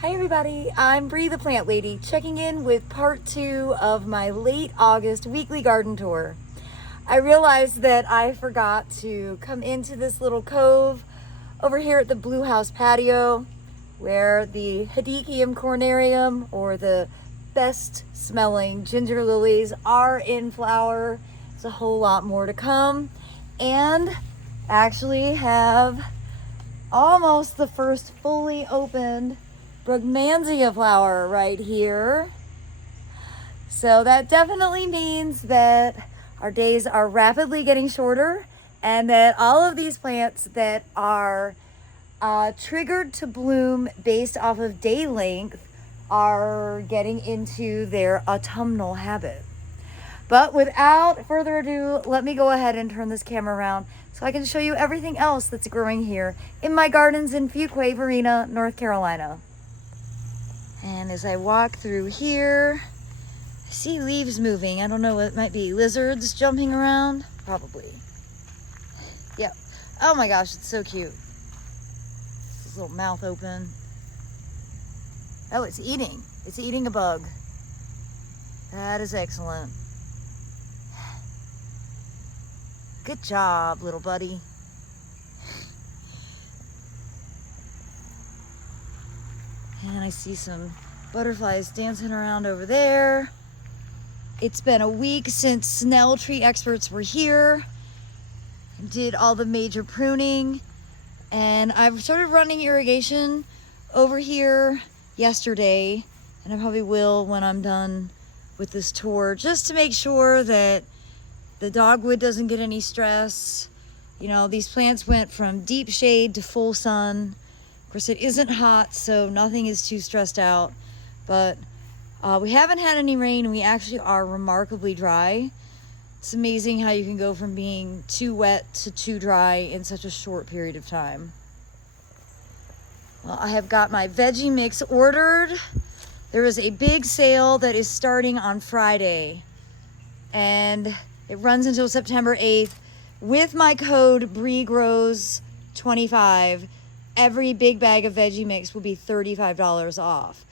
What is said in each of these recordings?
Hi everybody, I'm Bree the Plant Lady, checking in with part 2 of my late August weekly garden tour. I realized that I forgot to come into this little cove over here at the Blue House patio where the Hedychium cornarium, or the best smelling ginger lilies, are in flower. There's a whole lot more to come, and actually have almost the first fully opened Brugmansia flower right here. So that definitely means that our days are rapidly getting shorter, and that all of these plants that are triggered to bloom based off of day length are getting into their autumnal habit. But without further ado, let me go ahead and turn this camera around so I can show you everything else that's growing here in my gardens in Fuquay, Varina, North Carolina. And as I walk through here, I see leaves moving. I don't know what it might be. Lizards jumping around? Probably. Yep. Oh my gosh, it's so cute. His little mouth open. Oh, it's eating. It's eating a bug. That is excellent. Good job, little buddy. And I see some butterflies dancing around over there. It's been a week since Snell tree experts were here, did all the major pruning, and I've started running irrigation over here yesterday, and I probably will when I'm done with this tour, just to make sure that the dogwood doesn't get any stress. You know, these plants went from deep shade to full sun. Of course, it isn't hot, so nothing is too stressed out, but we haven't had any rain, and we actually are remarkably dry. It's amazing how you can go from being too wet to too dry in such a short period of time. Well, I have got my veggie mix ordered. There is a big sale that is starting on Friday, and it runs until September 8th. With my code BreeGrows25, every big bag of veggie mix will be $35 off.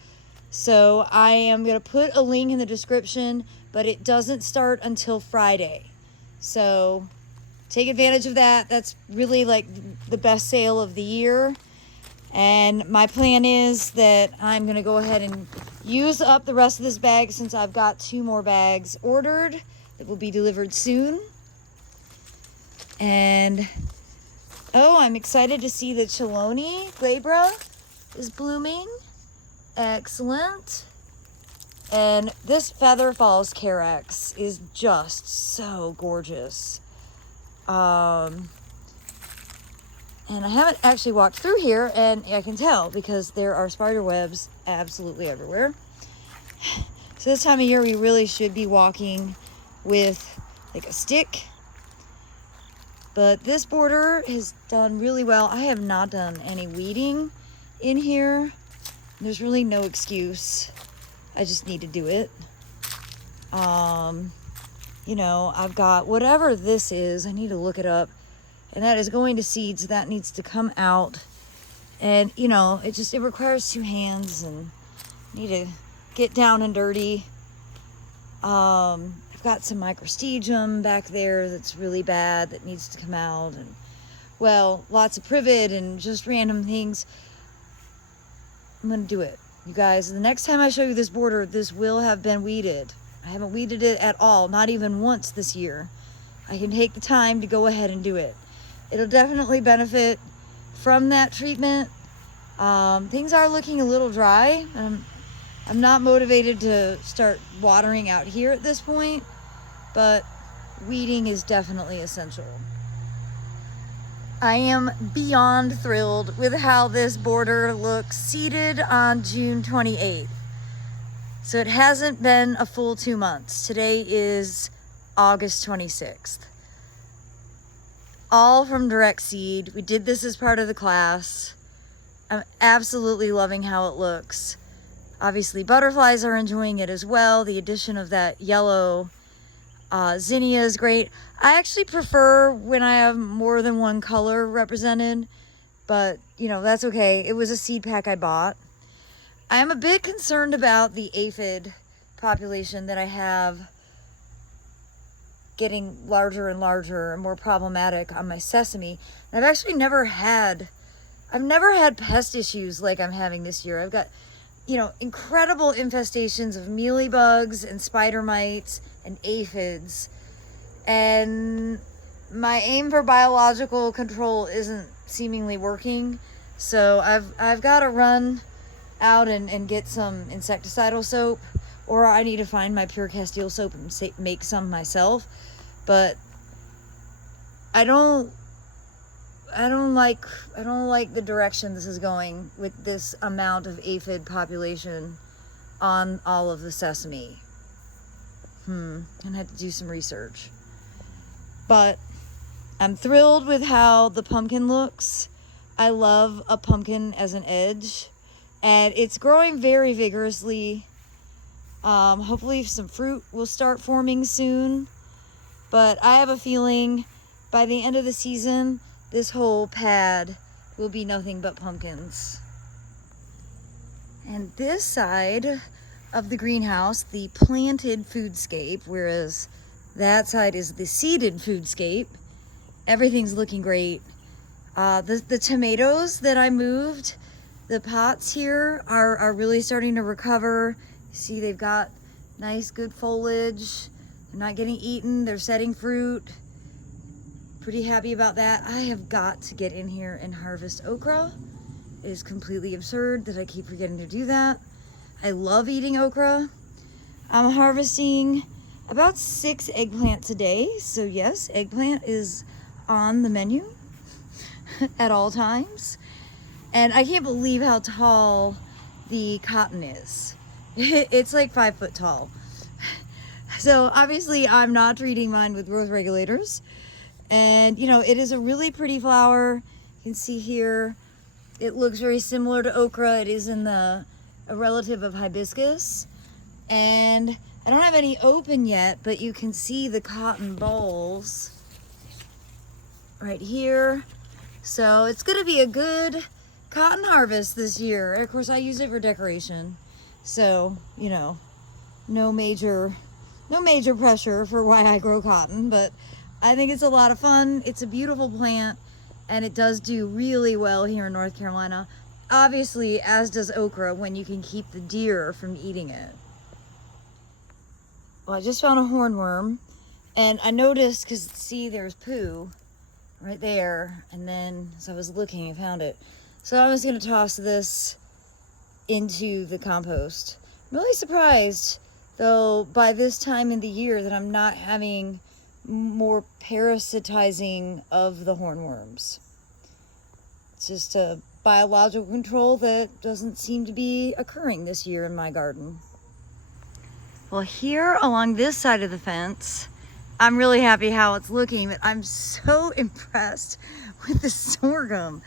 So I am going to put a link in the description, but it doesn't start until Friday. So take advantage of that. That's really like the best sale of the year. And my plan is that I'm going to go ahead and use up the rest of this bag, since I've got 2 more bags ordered that will be delivered soon. And oh, I'm excited to see that Chelone glabra is blooming. Excellent. And this Feather Falls Carex is just so gorgeous. And I haven't actually walked through here, and I can tell because there are spider webs absolutely everywhere. So this time of year we really should be walking with like a stick. But this border has done really well. I have not done any weeding in here. There's really no excuse. I just need to do it. You know, I've got whatever this is. I need to look it up. And that is going to seed, so that needs to come out. And, you know, it requires 2 hands, and I need to get down and dirty. I've got some microstegium back there that's really bad that needs to come out. And, well, lots of privet and just random things. I'm going to do it. You guys, the next time I show you this border, this will have been weeded. I haven't weeded it at all, not even once this year. I can take the time to go ahead and do it. It'll definitely benefit from that treatment. Things are looking a little dry. I'm not motivated to start watering out here at this point, but weeding is definitely essential. I am beyond thrilled with how this border looks seeded on June 28th. So it hasn't been a full 2 months. Today is August 26th. All from direct seed. We did this as part of the class. I'm absolutely loving how it looks. Obviously, butterflies are enjoying it as well. The addition of that yellow zinnia is great. I actually prefer when I have more than one color represented, but you know, that's okay. It was a seed pack I bought. I am a bit concerned about the aphid population that I have getting larger and larger and more problematic on my sesame. And I've never had pest issues like I'm having this year. I've got, incredible infestations of mealybugs and spider mites and aphids. And my aim for biological control isn't seemingly working. So I've got to run out and get some insecticidal soap, or I need to find my Pure Castile soap and make some myself. But I don't like the direction this is going with this amount of aphid population on all of the sesame. I had to do some research. But I'm thrilled with how the pumpkin looks. I love a pumpkin as an edge, and it's growing very vigorously. Hopefully some fruit will start forming soon, but I have a feeling by the end of the season, this whole pad will be nothing but pumpkins. And this side of the greenhouse, the planted foodscape, whereas that side is the seeded foodscape, everything's looking great. The tomatoes that I moved, the pots here are really starting to recover. See, they've got nice, good foliage. They're not getting eaten. They're setting fruit. Pretty happy about that. I have got to get in here and harvest okra. It is completely absurd that I keep forgetting to do that. I love eating okra. I'm harvesting about 6 eggplants a day. So yes, eggplant is on the menu at all times. And I can't believe how tall the cotton is. It's like 5 foot tall. So obviously I'm not treating mine with growth regulators. And it is a really pretty flower. You can see here, it looks very similar to okra. It is a relative of hibiscus. And I don't have any open yet, but you can see the cotton balls right here. So it's gonna be a good cotton harvest this year. Of course, I use it for decoration. So, no major pressure for why I grow cotton, but I think it's a lot of fun. It's a beautiful plant, and it does do really well here in North Carolina. Obviously, as does okra, when you can keep the deer from eating it. Well, I just found a hornworm, and I noticed, because see, there's poo right there, and then as I was looking, I found it. So I'm just going to toss this into the compost. I'm really surprised, though, by this time in the year that I'm not having more parasitizing of the hornworms. It's just a biological control that doesn't seem to be occurring this year in my garden. Well, here along this side of the fence, I'm really happy how it's looking, but I'm so impressed with the sorghum.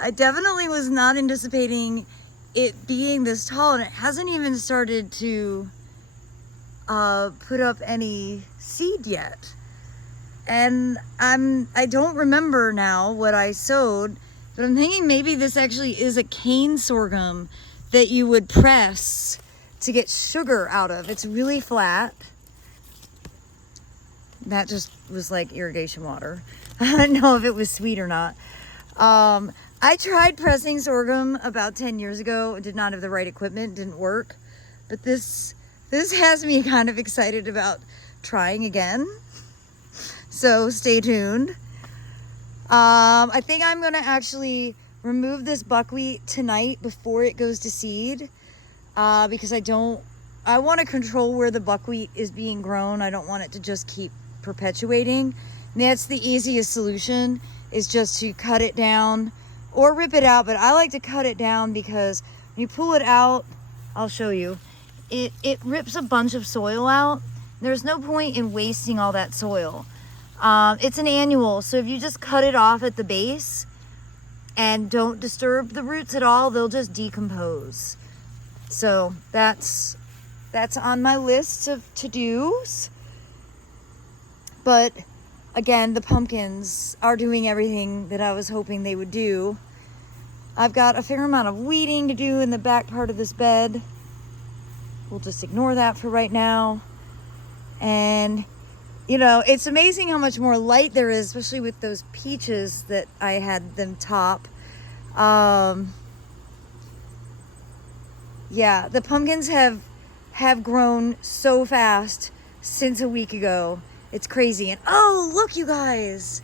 I definitely was not anticipating it being this tall, and it hasn't even started to put up any seed yet. And I don't remember now what I sowed, but I'm thinking maybe this actually is a cane sorghum that you would press to get sugar out of. It's really flat. That just was like irrigation water. I don't know if it was sweet or not. I tried pressing sorghum about 10 years ago. Did not have the right equipment, didn't work. But this has me kind of excited about trying again. So stay tuned. I think I'm gonna actually remove this buckwheat tonight before it goes to seed, because I want to control where the buckwheat is being grown. I don't want it to just keep perpetuating. And that's the easiest solution, is just to cut it down or rip it out. But I like to cut it down because when you pull it out, I'll show you, it rips a bunch of soil out. There's no point in wasting all that soil. It's an annual, so if you just cut it off at the base and don't disturb the roots at all, they'll just decompose. So that's on my list of to-dos. But again, the pumpkins are doing everything that I was hoping they would do. I've got a fair amount of weeding to do in the back part of this bed. We'll just ignore that for right now. And, you know, it's amazing how much more light there is, especially with those peaches that I had them top. Yeah, the pumpkins have grown so fast since a week ago. It's crazy. And oh, look, you guys.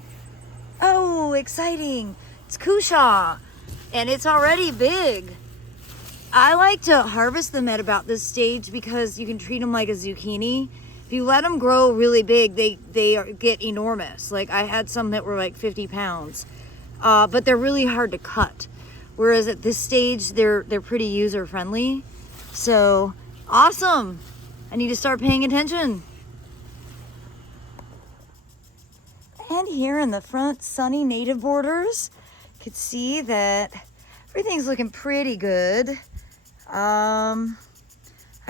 Oh, exciting. It's Cushaw, and it's already big. I like to harvest them at about this stage because you can treat them like a zucchini. If you let them grow really big, they get enormous. Like I had some that were like 50 pounds, but they're really hard to cut. Whereas at this stage, they're pretty user friendly. So awesome. I need to start paying attention. And here in the front, sunny native borders, you can see that everything's looking pretty good. I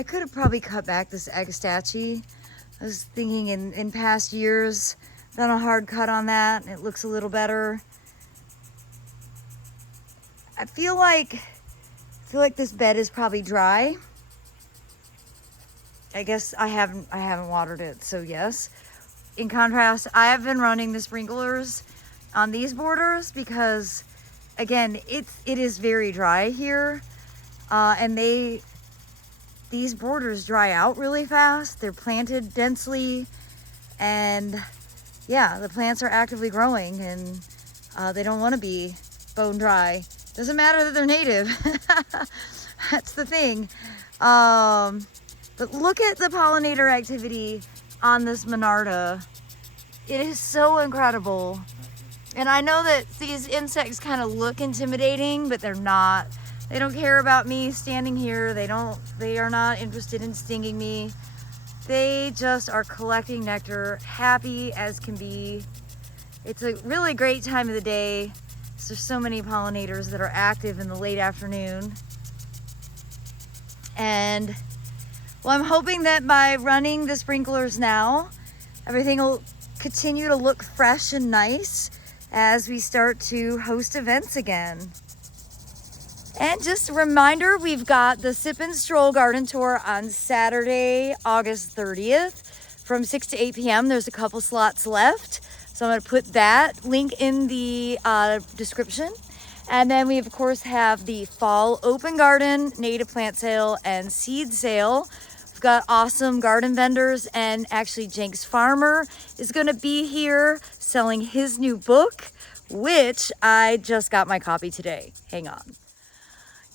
could have probably cut back this Agastache. I was thinking in past years, done a hard cut on that, and it looks a little better. I feel like this bed is probably dry. I guess I haven't watered it, so yes. In contrast, I have been running the sprinklers on these borders because, again, it is very dry here, and these borders dry out really fast. They're planted densely, and yeah, the plants are actively growing, and they don't want to be bone dry. Doesn't matter that they're native. That's the thing. But look at the pollinator activity on this Monarda. It is so incredible. And I know that these insects kind of look intimidating, but they're not. They don't care about me standing here. They are not interested in stinging me. They just are collecting nectar, happy as can be. It's a really great time of the day. There's so many pollinators that are active in the late afternoon. And well, I'm hoping that by running the sprinklers now, everything will continue to look fresh and nice as we start to host events again. And just a reminder, we've got the Sip and Stroll Garden Tour on Saturday, August 30th from 6 to 8 p.m. There's a couple slots left. So I'm going to put that link in the description. And then we, of course, have the Fall Open Garden, Native Plant Sale, and Seed Sale. We've got awesome garden vendors, and actually Jenks Farmer is going to be here selling his new book, which I just got my copy today. Hang on.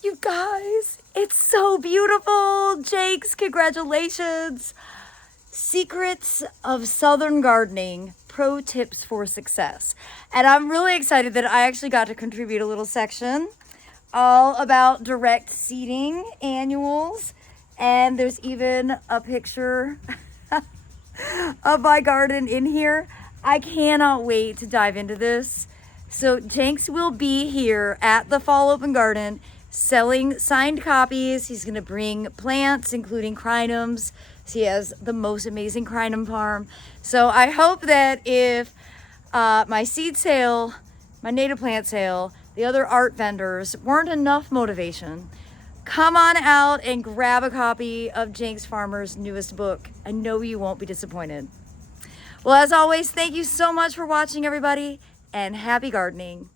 You guys, it's so beautiful. Jenks, congratulations. Secrets of Southern Gardening, Pro Tips for Success. And I'm really excited that I actually got to contribute a little section all about direct seeding annuals. And there's even a picture of my garden in here. I cannot wait to dive into this. So Jenks will be here at the Fall Open Garden selling signed copies. He's going to bring plants, including crinums. He has the most amazing crinum farm. So I hope that if my seed sale, my native plant sale, the other art vendors weren't enough motivation, come on out and grab a copy of Jenks Farmer's newest book. I know you won't be disappointed. Well, as always, thank you so much for watching, everybody, and happy gardening.